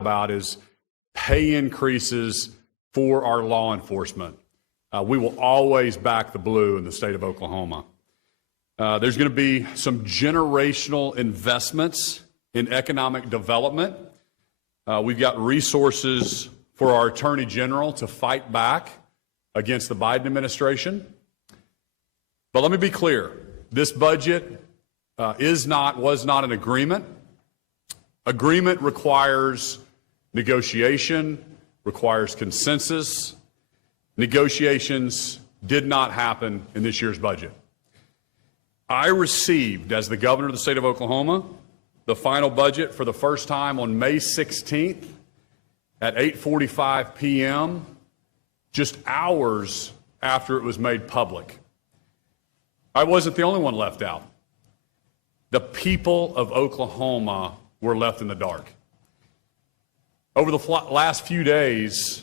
about is pay increases for our law enforcement. We will always back the blue in the state of Oklahoma. There's going to be some generational investments in economic development. We've got resources for our Attorney General to fight back against the Biden administration. But let me be clear, this budget was not an agreement. Agreement requires negotiation, requires consensus. Negotiations did not happen in this year's budget. I received, as the governor of the state of Oklahoma, the final budget for the first time on May 16th at 8:45 p.m., just hours after it was made public. I wasn't the only one left out. The people of Oklahoma were left in the dark. Over the last few days,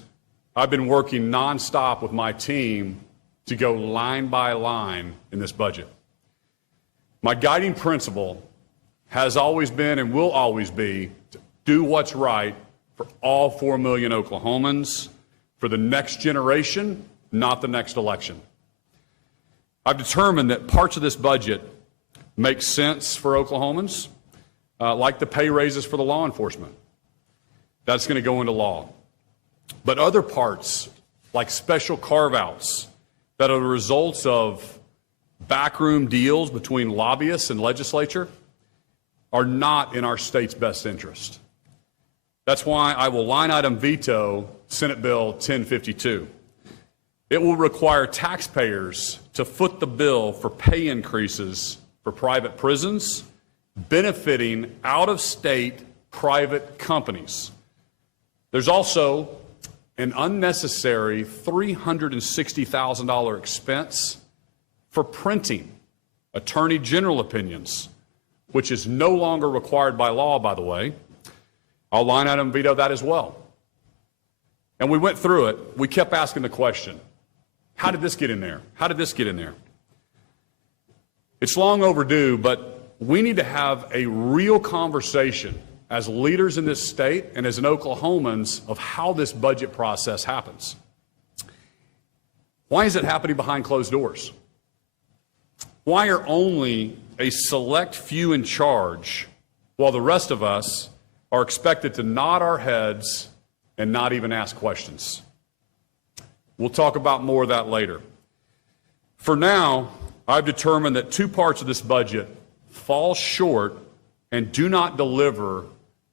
I've been working nonstop with my team to go line by line in this budget. My guiding principle has always been and will always be to do what's right for all 4 million Oklahomans, for the next generation, not the next election. I've determined that parts of this budget make sense for Oklahomans, like the pay raises for the law enforcement. That's going to go into law. But other parts, like special carve-outs that are the results of backroom deals between lobbyists and legislature, are not in our state's best interest. That's why I will line item veto Senate Bill 1052. It will require taxpayers to foot the bill for pay increases for private prisons, benefiting out-of-state private companies. There's also an unnecessary $360,000 expense for printing Attorney General opinions, which is no longer required by law, by the way. I'll line item veto that as well. And we went through it. We kept asking the question, how did this get in there? How did this get in there? It's long overdue, but we need to have a real conversation as leaders in this state and as an Oklahomans of how this budget process happens. Why is it happening behind closed doors? Why are only a select few in charge while the rest of us are expected to nod our heads and not even ask questions? We'll talk about more of that later. For now, I've determined that two parts of this budget fall short and do not deliver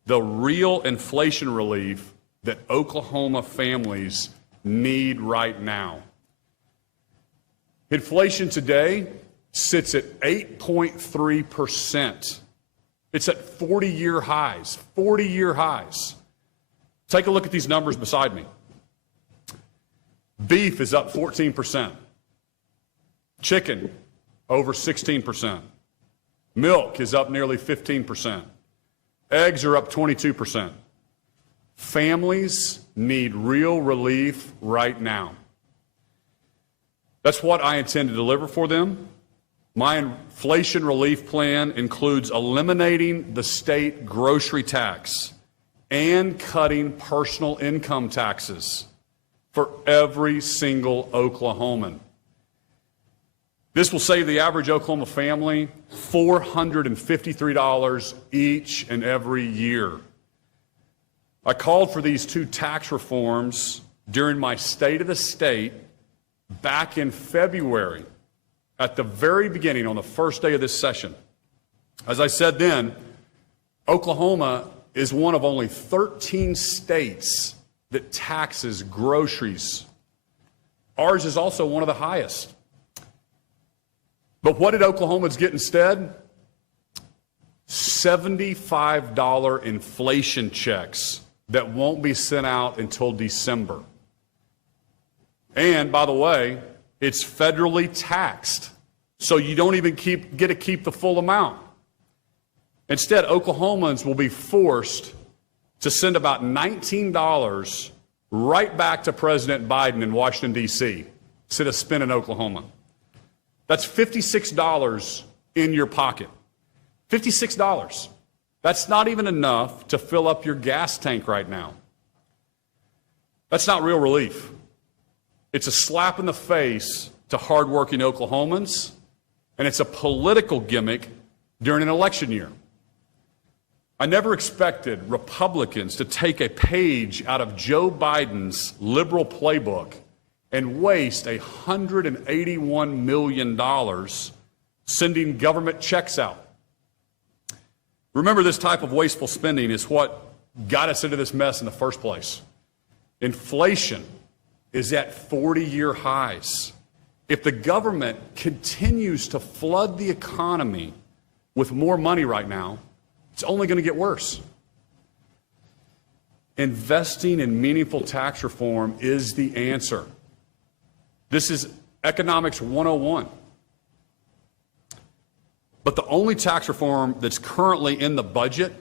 the real inflation relief that Oklahoma families need right now. Inflation today sits at 8.3%. It's at 40-year highs, 40-year highs. Take a look at these numbers beside me. Beef is up 14%. Chicken, over 16%. Milk is up nearly 15%. Eggs are up 22%. Families need real relief right now. That's what I intend to deliver for them. My inflation relief plan includes eliminating the state grocery tax and cutting personal income taxes for every single Oklahoman. This will save the average Oklahoma family $453 each and every year. I called for these two tax reforms during my State of the State back in February, at the very beginning, on the first day of this session. As I said then, Oklahoma is one of only 13 states that taxes groceries. Ours is also one of the highest. But what did Oklahomans get instead? $75 inflation checks that won't be sent out until December. And by the way, it's federally taxed, so you don't even get to keep the full amount. Instead, Oklahomans will be forced to send about $19 right back to President Biden in Washington, D.C., instead of spending in Oklahoma. That's $56 in your pocket. $56. That's not even enough to fill up your gas tank right now. That's not real relief. It's a slap in the face to hardworking Oklahomans, and it's a political gimmick during an election year. I never expected Republicans to take a page out of Joe Biden's liberal playbook and waste $181 million sending government checks out. Remember, this type of wasteful spending is what got us into this mess in the first place. Inflation is at 40-year highs. If the government continues to flood the economy with more money right now, it's only going to get worse. Investing in meaningful tax reform is the answer. This is economics 101. But the only tax reform that's currently in the budget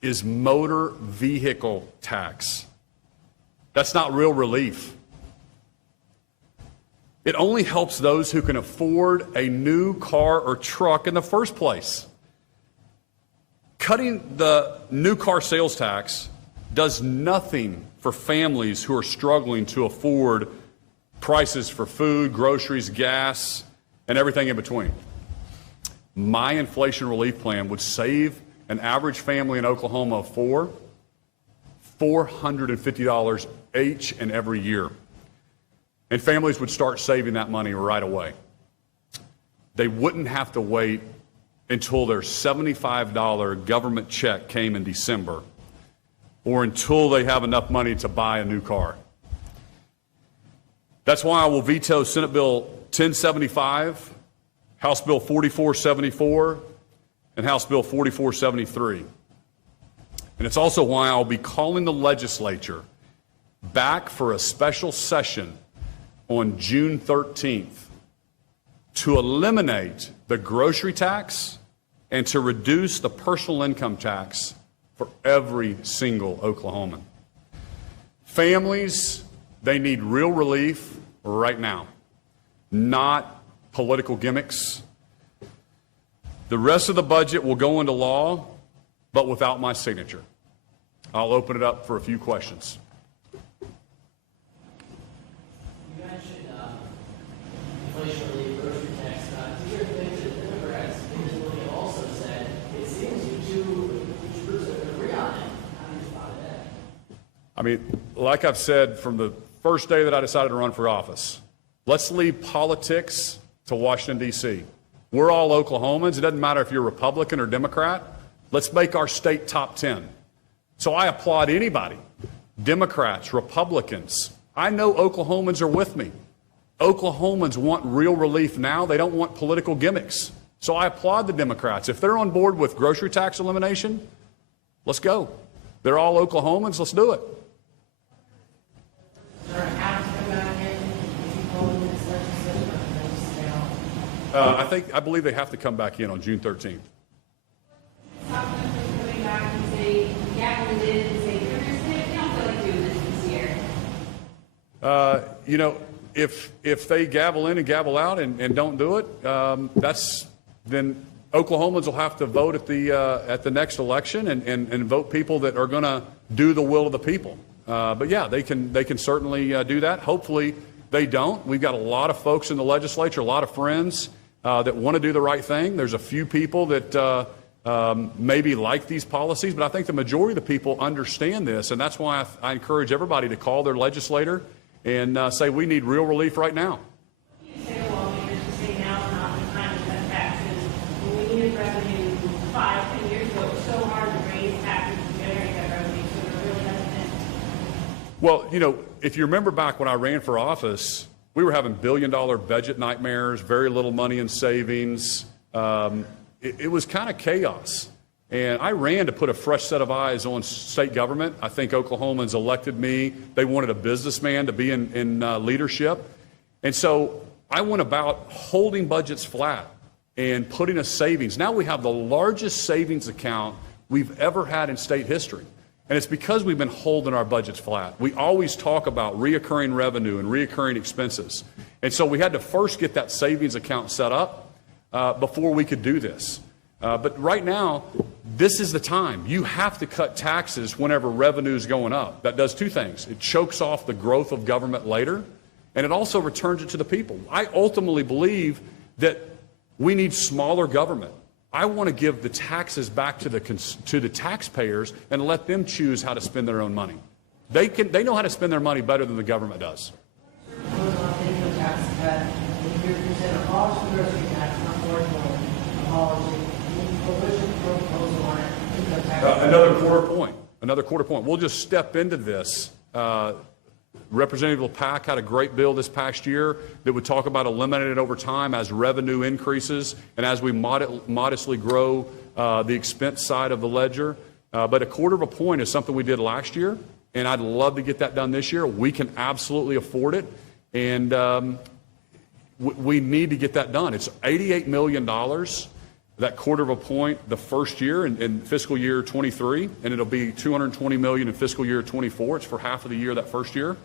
is motor vehicle tax. That's not real relief. It only helps those who can afford a new car or truck in the first place. Cutting the new car sales tax does nothing for families who are struggling to afford prices for food, groceries, gas, and everything in between. My inflation relief plan would save an average family in Oklahoma of $450 each and every year. And families would start saving that money right away. They wouldn't have to wait until their $75 government check came in December or until they have enough money to buy a new car. That's why I will veto Senate Bill 1075, House Bill 4474, and House Bill 4473. And it's also why I'll be calling the legislature back for a special session on June 13th to eliminate the grocery tax and to reduce the personal income tax for every single Oklahoman. Families, they need real relief right now, not political gimmicks. The rest of the budget will go into law, but without my signature. I'll open it up for a few questions. You mentioned inflation relief, grocery tax. Do you think that the Democrats, in what they also said, it seems you two groups are going to agree on it? How do you respond to that? I mean, like I've said from the first day that I decided to run for office, let's leave politics to Washington, D.C. We're all Oklahomans. It doesn't matter if you're Republican or Democrat. Let's make our state top 10. So I applaud anybody, Democrats, Republicans. I know Oklahomans are with me. Oklahomans want real relief now. They don't want political gimmicks. So I applaud the Democrats. If they're on board with grocery tax elimination, let's go. They're all Oklahomans. Let's do it. I believe they have to come back in on June 13th. You know, if they gavel in and gavel out and don't do it, then Oklahomans will have to vote at the next election and vote people that are going to do the will of the people. But yeah, they can certainly do that. Hopefully they don't. We've got a lot of folks in the legislature, a lot of friends that want to do the right thing. There's a few people that maybe like these policies, but I think the majority of the people understand this, and that's why I encourage everybody to call their legislator and say we need real relief right now. You say to lawmakers to say now is not the time to cut taxes. When we needed revenue 5-10 years ago, it was so hard to raise taxes to generate that revenue, so they're really hesitant. Well, you know, if you remember back when I ran for office, we were having billion-dollar budget nightmares, very little money in savings. It was kind of chaos. And I ran to put a fresh set of eyes on state government. I think Oklahomans elected me. They wanted a businessman to be in leadership. And so I went about holding budgets flat and putting a savings. Now we have the largest savings account we've ever had in state history. And it's because we've been holding our budgets flat. We always talk about reoccurring revenue and reoccurring expenses. And so we had to first get that savings account set up before we could do this. But right now, this is the time. You have to cut taxes whenever revenue is going up. That does two things. It chokes off the growth of government later, and it also returns it to the people. I ultimately believe that we need smaller government. I want to give the taxes back to the taxpayers and let them choose how to spend their own money. They know how to spend their money better than the government does. Another quarter point. We'll just step into this. Representative LePack had a great bill this past year that would talk about eliminating it over time as revenue increases and as we modestly grow the expense side of the ledger. But a quarter of a point is something we did last year, and I'd love to get that done this year. We can absolutely afford it, and we need to get that done. It's $88 million, that quarter of a point the first year in fiscal year 23, and it'll be $220 million in fiscal year 24. It's for half of the year that first year.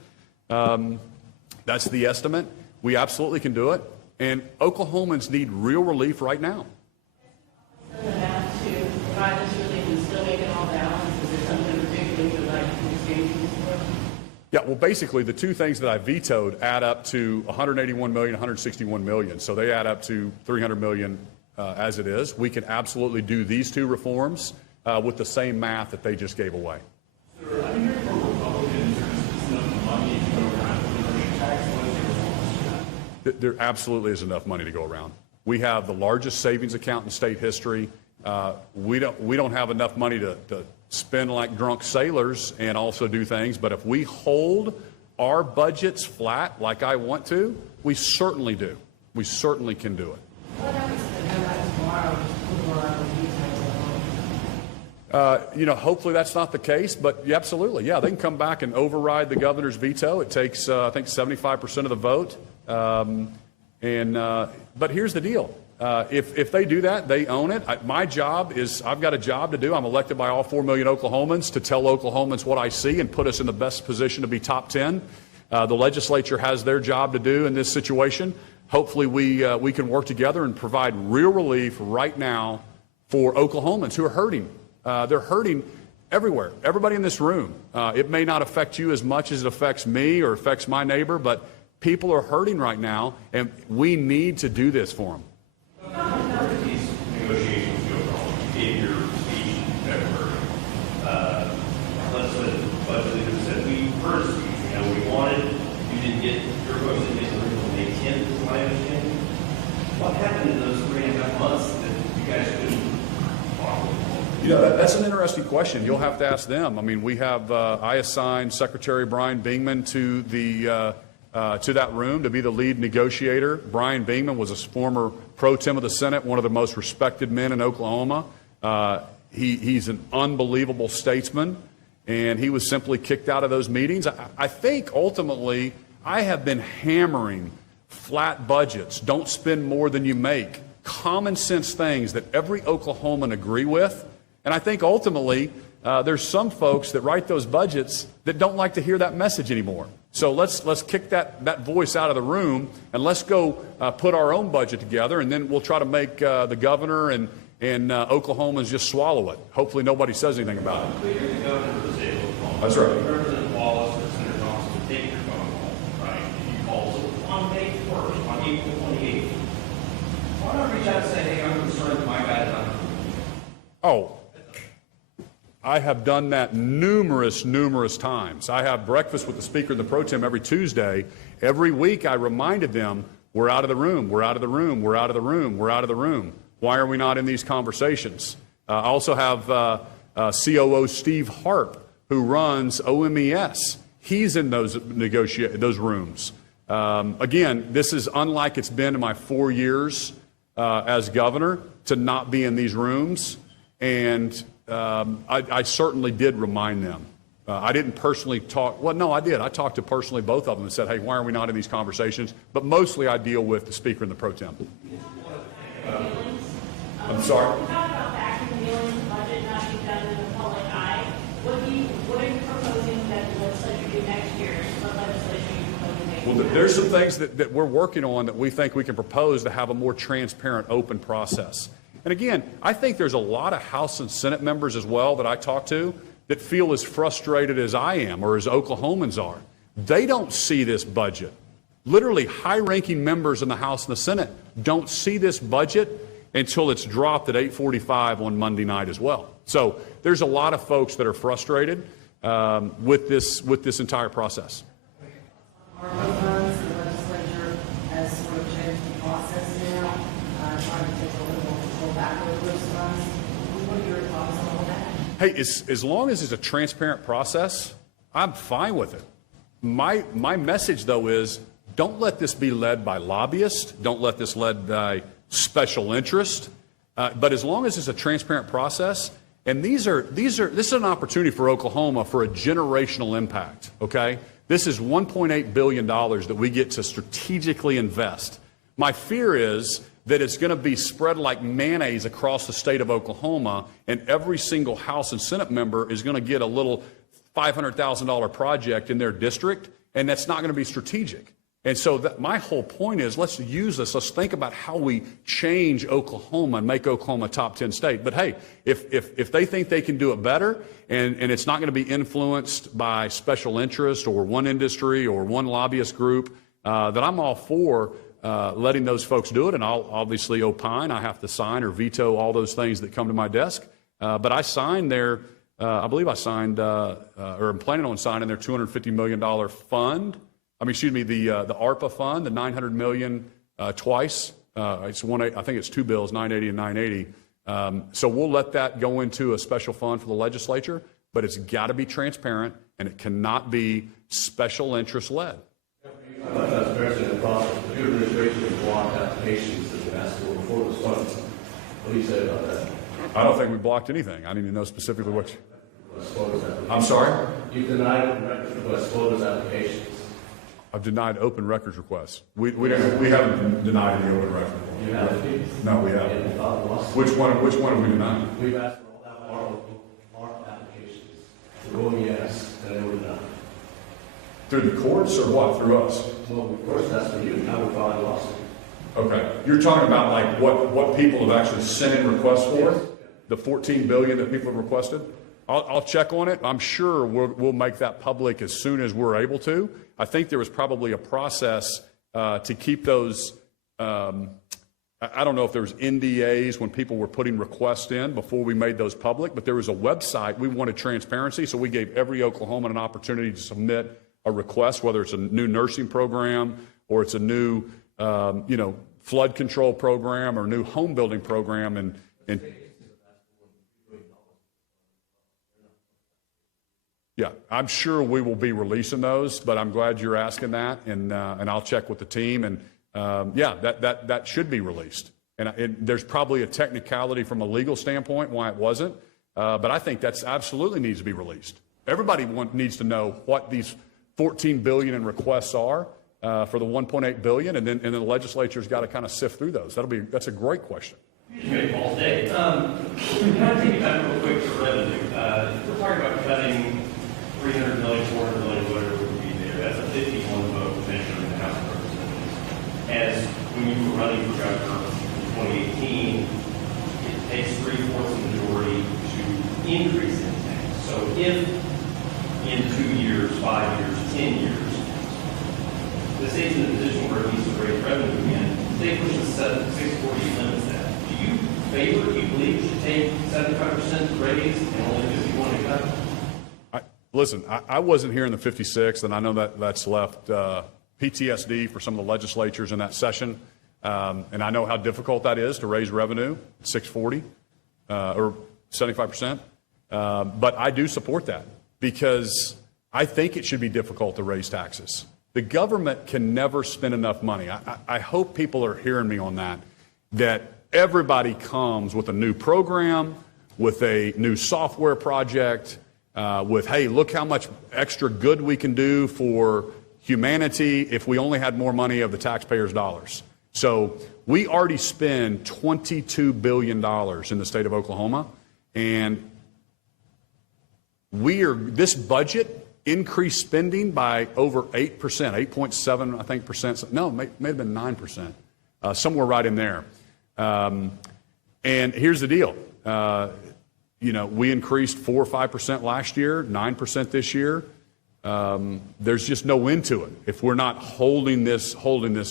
That's the estimate. We absolutely can do it, and Oklahomans need real relief right now. Yeah, well, basically, the two things that I vetoed add up to $181 million, $161 million. So they add up to $300 million as it is. We can absolutely do these two reforms with the same math that they just gave away. Sir, I'm here for Republicans. There's enough money to go around for tax. What is your response to that? There absolutely is enough money to go around. We have the largest savings account in state history. We don't have enough money to spend like drunk sailors and also do things, but if we hold our budgets flat like I want to, we certainly do. We certainly can do it. What happens to the tomorrow? Hopefully that's not the case, but yeah, absolutely. Yeah, they can come back and override the governor's veto. It takes, I think, 75% of the vote. But here's the deal. If they do that, they own it. My job is, I've got a job to do. I'm elected by all 4 million Oklahomans to tell Oklahomans what I see and put us in the best position to be top 10. The legislature has their job to do in this situation. Hopefully we can work together and provide real relief right now for Oklahomans who are hurting. They're hurting everywhere. Everybody in this room. It may not affect you as much as it affects me or affects my neighbor, but people are hurting right now, and we need to do this for them. How did these negotiations go wrong? You gave your speech in February. The budget leader said, we heard a speech. We wanted, you didn't get, your folks didn't get the original May 10th, is my understanding. What happened in those 3.5 months that you guys couldn't talk with? That's an interesting question. You'll have to ask them. I mean, I assigned Secretary Brian Bingman to that room to be the lead negotiator. Brian Bingman was a former pro tem of the Senate, one of the most respected men in Oklahoma. He's an unbelievable statesman, and he was simply kicked out of those meetings. I think ultimately I have been hammering flat budgets, don't spend more than you make, common sense things that every Oklahoman agree with. And I think ultimately there's some folks that write those budgets that don't like to hear that message anymore. So let's kick that voice out of the room, and let's go put our own budget together, and then we'll try to make the governor and Oklahomans just swallow it. Hopefully nobody says anything about it. But you're the governor of the state of Oklahoma. That's right. Representative Wallace or Senator Thompson would take your phone call, right? And you call on May 1st, on April 28th. Why not reach out and say, hey, I'm concerned that my guy's not. Oh, I have done that numerous times. I have breakfast with the Speaker and the Pro Tem every Tuesday. Every week I reminded them, we're out of the room, we're out of the room, we're out of the room, we're out of the room. Why are we not in these conversations? I also have COO Steve Harp, who runs OMES. He's in those rooms. Again, this is unlike it's been in my 4 years as governor to not be in these rooms. And I certainly did remind them. I didn't personally talk. Well, no, I did. I talked to personally both of them and said, hey, why are we not in these conversations? But mostly I deal with the Speaker and the Pro Tem. I'm sorry? We talked about backing the dealings, the budget not being done in the public eye. What are you proposing that the legislature do next year? What legislation are you proposing next year? Well, there's some things that we're working on that we think we can propose to have a more transparent, open process. And again, I think there's a lot of House and Senate members as well that I talk to that feel as frustrated as I am or as Oklahomans are. They don't see this budget. Literally, high-ranking members in the House and the Senate don't see this budget until it's dropped at 8:45 on Monday night as well. So there's a lot of folks that are frustrated with this entire process. ARPA funds, the legislature has sort of changed the process now, trying to take a little more control back over those funds. What are your thoughts on all that? Hey, as long as it's a transparent process, I'm fine with it. My message, though, is don't let this be led by lobbyists. Don't let this led by special interest. But as long as it's a transparent process, and this is an opportunity for Oklahoma for a generational impact, okay? This is $1.8 billion that we get to strategically invest. My fear is that it's going to be spread like mayonnaise across the state of Oklahoma, and every single House and Senate member is going to get a little $500,000 project in their district, and that's not going to be strategic. And so my whole point is let's use this. Let's think about how we change Oklahoma and make Oklahoma a top 10 state. But hey, if they think they can do it better and it's not going to be influenced by special interest or one industry or one lobbyist group, then I'm all for letting those folks do it. And I'll obviously opine. I have to sign or veto all those things that come to my desk. But I signed I believe I signed, or I'm planning on signing their $250 million fund. The ARPA fund, the $900 million twice. It's I think it's two bills, 980 and 980. So we'll let that go into a special fund for the legislature, but it's got to be transparent and it cannot be special interest led. I'm not transparency in the process, but your administration blocked applications that have asked for those funds. What do you say about that? I don't think we blocked anything. I didn't even know specifically what. I'm I'm sorry? You denied records requests for those applications. I've denied open records requests. We haven't denied any open records. You have? No, we haven't. Which one have we denied? We've asked for all ARPA applications. They're going yes, and they were denied. Through the courts or what? Through us? Well, of course, that's for you. Now we're filing a lawsuit. Okay. You're talking about like what people have actually sent in requests for? The $14 billion that people have requested? I'll check on it. I'm sure we'll make that public as soon as we're able to. I think there was probably a process to keep those. I don't know if there was NDAs when people were putting requests in before we made those public, but there was a website. We wanted transparency, so we gave every Oklahoman an opportunity to submit a request, whether it's a new nursing program or it's a new flood control program or new home building program, and yeah, I'm sure we will be releasing those, but I'm glad you're asking that, and I'll check with the team, and that should be released. And there's probably a technicality from a legal standpoint why it wasn't, but I think that's absolutely needs to be released. Everybody needs to know what these $14 billion in requests are for the $1.8 billion, and then the legislature's got to kind of sift through those. That's a great question. Great, Paul. Dave, can I take you back real quick to revenue? We're talking about cutting $300 million, $400 million, whatever it would be there. That's a 51 vote measure in the House of Representatives. As when you were running for governor in 2018, it takes 3/4 of the majority to increase in tax. So if in 2 years, 5 years, 10 years, the state's in a position where it needs to raise revenue again, they push the 640 limits that. Do you believe you should take 75% raise and only 51 to cut? Listen, I wasn't here in the 56th, and I know that's left PTSD for some of the legislatures in that session. And I know how difficult that is to raise revenue, 640 or 75%. But I do support that because I think it should be difficult to raise taxes. The government can never spend enough money. I hope people are hearing me on that everybody comes with a new program, with a new software project, with, hey, look how much extra good we can do for humanity if we only had more money of the taxpayers' dollars. So we already spend $22 billion in the state of Oklahoma, and this budget increased spending by over 8%, 8.7, I think, percent. No, may have been 9%, somewhere right in there. And And here's the deal. You know, we increased 4 or 5% last year, 9% this year. There's just no end to it if we're not holding this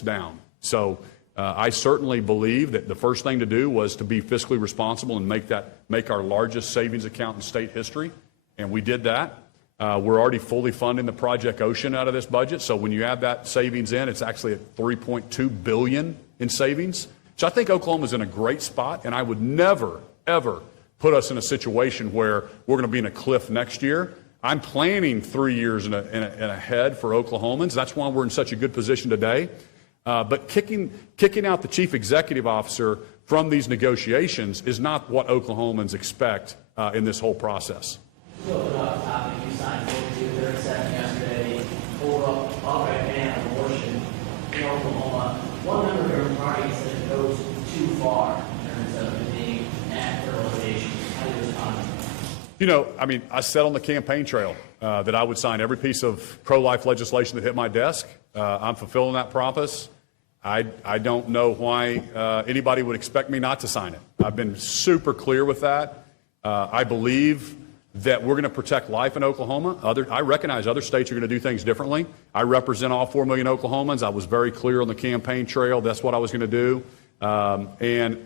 down. So I certainly believe that the first thing to do was to be fiscally responsible and make our largest savings account in state history, and we did that. We're already fully funding the Project Ocean out of this budget. So when you add that savings in, it's actually at $3.2 billion in savings. So I think Oklahoma's in a great spot, and I would never, ever put us in a situation where we're going to be in a cliff next year. I'm planning 3 years and ahead for Oklahomans. That's why we're in such a good position today. But kicking out the chief executive officer from these negotiations is not what Oklahomans expect in this whole process. Still off topic, you signed 4237 yesterday, overall outright ban on abortion in Oklahoma. One member of your party said it goes too far in terms of it being an act of fertilization. How do you respond? You know, I mean, I said on the campaign trail that I would sign every piece of pro-life legislation that hit my desk. I'm fulfilling that promise. I don't know why anybody would expect me not to sign it. I've been super clear with that. I believe that we're going to protect life in Oklahoma. I recognize other states are going to do things differently. I represent all 4 million Oklahomans. I was very clear on the campaign trail. That's what I was going to do. And,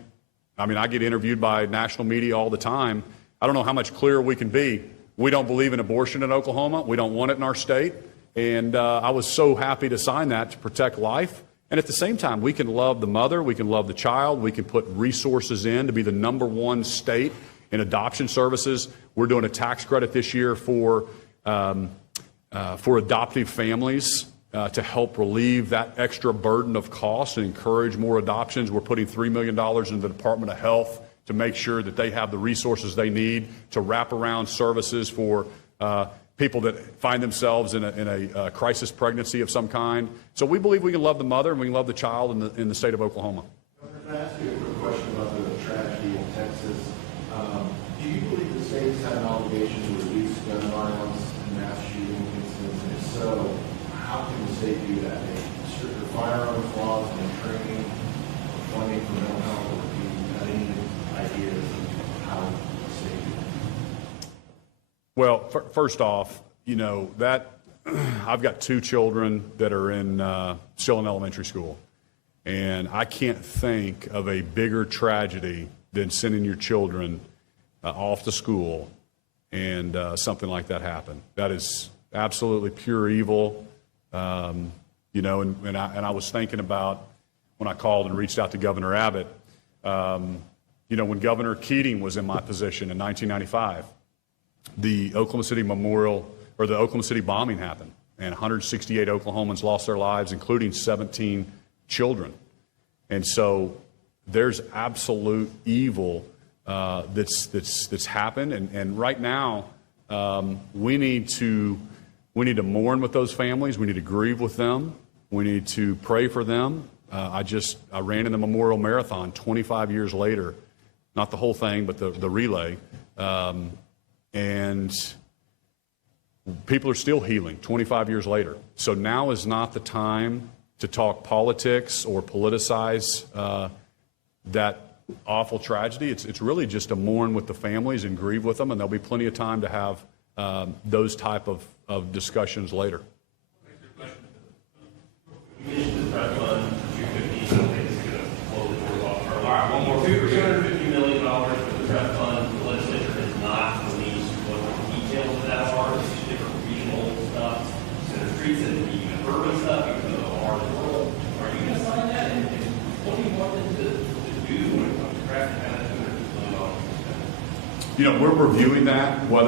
I mean, I get interviewed by national media all the time. I don't know how much clearer we can be. We don't believe in abortion in Oklahoma. We don't want it in our state. And I was so happy to sign that to protect life. And at the same time, we can love the mother. We can love the child. We can put resources in to be the #1 state in adoption services. We're doing a tax credit this year for adoptive families to help relieve that extra burden of cost and encourage more adoptions. We're putting $3 million into the Department of Health to make sure that they have the resources they need to wrap around services for people that find themselves in a crisis pregnancy of some kind. So we believe we can love the mother and we can love the child in the state of Oklahoma. Can I ask you a quick question about the tragedy in Texas? Do you believe the states have an obligation to reduce gun violence and mass shooting incidents? And if so, how can the state do that? Stricter firearms laws and training, funding for mental health, or do you have any ideas of how the state do that? Well, first off, you know, that I've got 2 children that are still in elementary school. And I can't think of a bigger tragedy than sending your children off to school and something like that happen. That is absolutely pure evil. You know, and I was thinking about when I called and reached out to Governor Abbott, you know, when Governor Keating was in my position in 1995, the Oklahoma City the Oklahoma City bombing happened, and 168 Oklahomans lost their lives, including 17 children. And so there's absolute evil that's happened, and right now we need to mourn with those families. We need to grieve with them. We need to pray for them. I ran in the Memorial Marathon 25 years later, not the whole thing, but the relay, and people are still healing 25 years later. So now is not the time to talk politics or politicize that awful tragedy. It's really just to mourn with the families and grieve with them, and there'll be plenty of time to have those type of discussions later. You mentioned the prep fund, $250, so I think it's going to blow the doors off. All right, one more. $250 million for the prep fund. The legislature has not released what the details of that are. It's different regional stuff, center streets, and even urban stuff, even though the hard world. Are you going to sign that? And what do you want them to do when it comes to crafting that $250 million? You know, we're reviewing that, whether